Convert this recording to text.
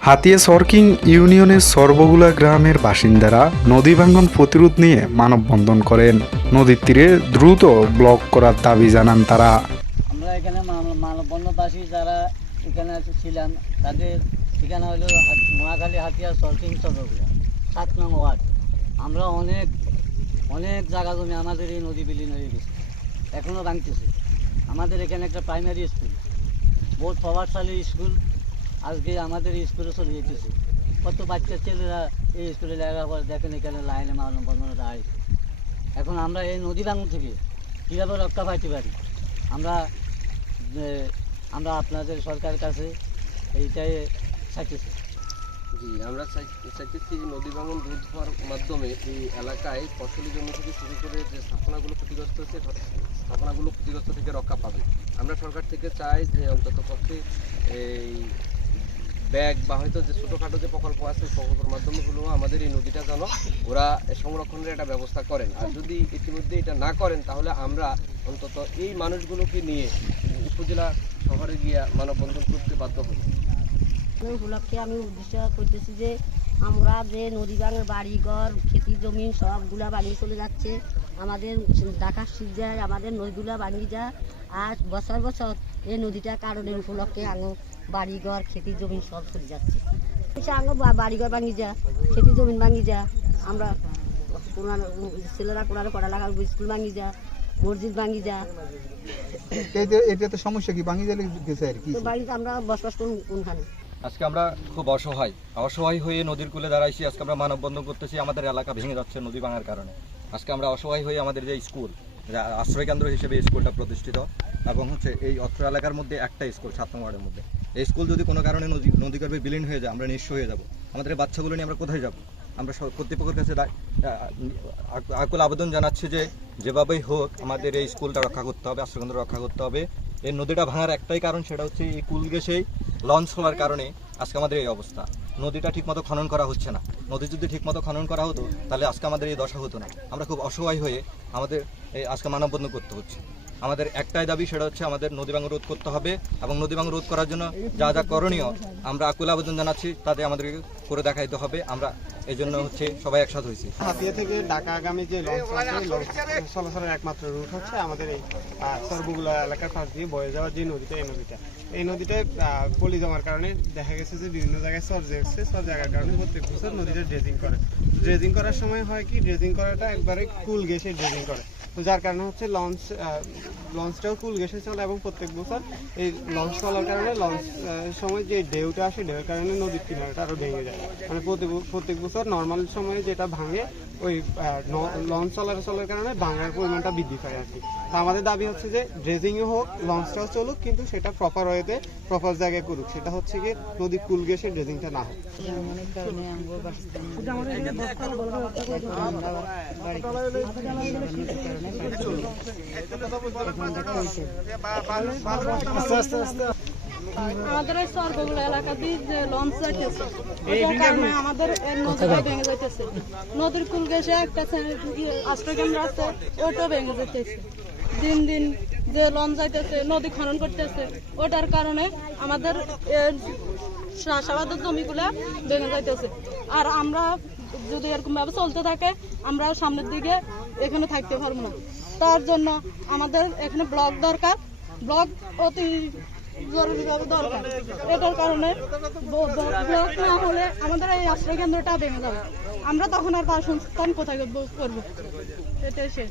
হাতিয়া সরকিং ইউনিয়নের সর্বগুলা গ্রামের বাসিন্দারা নদী ভাঙ্গন প্রতিরোধ নিয়ে মানববন্ধন করেন। নদীর তীরে দ্রুত ব্লক করার দাবি জানান তারা। আমরা এখানে মানব- মানববন্ধনবাসী যারা এখানে ছিলাম, তাদের ঠিকানা হলো মহাখালী হাতিয়া সরকিং চন্দ্রপুরা সাত নং ওয়ার্ড। আমরা অনেক অনেক জায়গা জমি আমাদের এই নদী বিলীন হয়ে গেছে এখনও ভাঙতেছে। আমাদের এখানে একটা প্রাইমারি স্কুল বহুত প্রভাবশালী স্কুল আজকে আমাদের স্কুলে চলে যেতেছে। কত বাচ্চা ছেলেরা এই স্কুলে লেখাপড়া দেখেন এখানে লাইনে মানববন্ধনে দাঁড়াইছে এখন আমরা এই নদী ভাঙন থেকে কীভাবে রক্ষা পাইতে পারি? আমরা আমরা আপনাদের সরকারের কাছে এইটাই চাইতেছি। জি, আমরা চাই- চাইতেছি নদী ভাঙন রোধ হওয়ার মাধ্যমে এই এলাকায় ফসলি জমি থেকে শুরু করে যে স্থাপনাগুলো ক্ষতিগ্রস্ত হচ্ছে স্থাপনাগুলো ক্ষতিগ্রস্ত থেকে রক্ষা পাবে। আমরা সরকার থেকে চাই যে অন্তত পক্ষে এই ব্যাগ বা হয়তো যে ছোটোখাটো যে প্রকল্প আছে প্রকল্পের মাধ্যমে হলেও আমাদের এই নদীটা যেন ওরা সংরক্ষণের একটা ব্যবস্থা করেন। আর যদি ইতিমধ্যে এটা না করেন, তাহলে আমরা অন্তত এই মানুষগুলোকে নিয়ে উপজেলা শহরে গিয়ে মানববন্ধন করতে বাধ্য হব। উপলক্ষে আমি উদ্দেশ্য করতেছি যে আমরা যে নদী বাঙের বাড়ি ঘর খেতি জমি সবগুলা বানিয়ে চলে যাচ্ছে। আমাদের ঢাকা সিজায় আমাদের নদীগুলা বানিয়ে যায় আর বছর বছর এই নদীটার কারণের উপলক্ষে আঙ বাড়ি ঘর খেতি জমি সব চলে যাচ্ছে। আঙ বাড়ি ঘর ভাঙি যা খেতি জমি ভাঙি যা আমরা পুরানো ছেলেরা পুরানো পড়ালেখা স্কুল ভাঙি যা মসজিদ ভাঙি যা। এটা এটাতে সমস্যা কি? বাঙি গেলে গেছে আর কি? বাড়িতে আমরা বসবাস করুন কোনখানে আজকে আমরা খুব অসহায়। অসহায় হয়ে নদীর কূলে দাঁড়াইছি। আজকে আমরা মানববন্ধন করতেছি। আমাদের এলাকা ভেঙে যাচ্ছে নদী ভাঙার কারণে। আজকে আমরা অসহায় হয়ে আমাদের যে স্কুল যা আশ্রয় কেন্দ্র হিসেবে এই স্কুলটা প্রতিষ্ঠিত এবং হচ্ছে এই অত্র এলাকার মধ্যে একটা স্কুল সাত নম্বর ওয়ার্ডের মধ্যে। এই স্কুল যদি কোনো কারণে নদী নদীগর্ভে বিলীন হয়ে যায়, আমরা নিঃস্ব হয়ে যাব। আমাদের বাচ্চাগুলো নিয়ে আমরা কোথায় যাব? আমরা কর্তৃপক্ষের কাছে আকুল আবেদন জানাচ্ছি যে যেভাবেই হোক আমাদের এই স্কুলটা রক্ষা করতে হবে, আশ্রয়কেন্দ্র রক্ষা করতে হবে। এই নদীটা ভাঙার একটাই কারণ সেটা হচ্ছে এই কুল গেছেই লঞ্চ হওয়ার কারণে আজকে আমাদের এই অবস্থা। নদীটা ঠিকমতো খনন করা হচ্ছে না। নদী যদি ঠিকমতো খনন করা হতো, তাহলে আজকে আমাদের এই দশা হতো না। আমরা খুব অসহায় হয়ে আমাদের এই আজকে মানববন্ধন করতে হচ্ছে। আমাদের একটাই দাবি, সেটা হচ্ছে আমাদের নদী ভাঙন রোধ করতে হবে এবং নদী ভাঙন রোধ করার জন্য যা যা করণীয় আমরা আকুল আবেদন জানাচ্ছি তাতে আমাদেরকে করে দেখাইতে হবে। আমরা এই জন্য হচ্ছে সবাই একসাথে হয়েছি। হাতিয়া থেকে ঢাকাগামী যে লঞ্চ চলাচলের একমাত্র রুট হচ্ছে আমাদের এই সর্বগুলা এলাকার পাশ দিয়ে বয়ে যাওয়ার যে নদীটা, এই নদীটা। এই নদীটায় পলি জমার কারণে দেখা গেছে যে বিভিন্ন জায়গায় সর জেগছে সর জায়গার কারণে প্রত্যেক বছর নদীটা ড্রেজিং করে। ড্রেজিং করার সময় হয় কি, ড্রেজিং করাটা একবারে কুল গেছে ড্রেজিং করে। যার কারণে হচ্ছে লঞ্চ লঞ্চটাও কুল গেসে চলে এবং প্রত্যেক বছর এই লঞ্চ চলার কারণে লঞ্চ সময় যে ঢেউটা আসে ঢেউর কারণে নদীর কিনারাটা আরও ভেঙে যায়। মানে প্রতি প্রত্যেক বছর নর্মাল সময়ে যেটা ভাঙে ওই লঞ্চ চলাচলের কারণে ভাঙার পরিমাণটা বৃদ্ধি পায় আর কি। তো আমাদের দাবি হচ্ছে যে ড্রেজিংও হোক লঞ্চটাও চলুক কিন্তু সেটা প্রপার ওয়েতে প্রপার জায়গায় করুক। সেটা হচ্ছে কি নদী কুল গেসে ড্রেজিংটা না হোক। আমাদের এই সর্বগুলো এলাকা দিয়ে যে লঞ্চ যাইতেছে কারণে আমাদের নদীটা ভেঙে যাইতেছে। নদীর কুল গেছে একটা আশ্রয় কেন্দ্র আছে ওটাও ভেঙে যাইতেছে। দিন দিন যে লঞ্চ যাইতেছে নদী খনন করতেছে ওটার কারণে আমাদের চাষাবাদের জমিগুলা ভেঙে যাইতেছে। আর আমরা যদি এরকম ভাবে চলতে থাকে আমরা সামনের দিকে এখানে থাকতে পারব না। তার জন্য আমাদের এখানে ব্লক দরকার। ব্লক অতি জরুরিভাবে দরকার। এটার কারণে ব্লক না হলে আমাদের এই আশ্রয় কেন্দ্রটা ভেঙে যাবে। আমরা তখন আর বাসস্থান কোথায় করব? এটাই শেষ।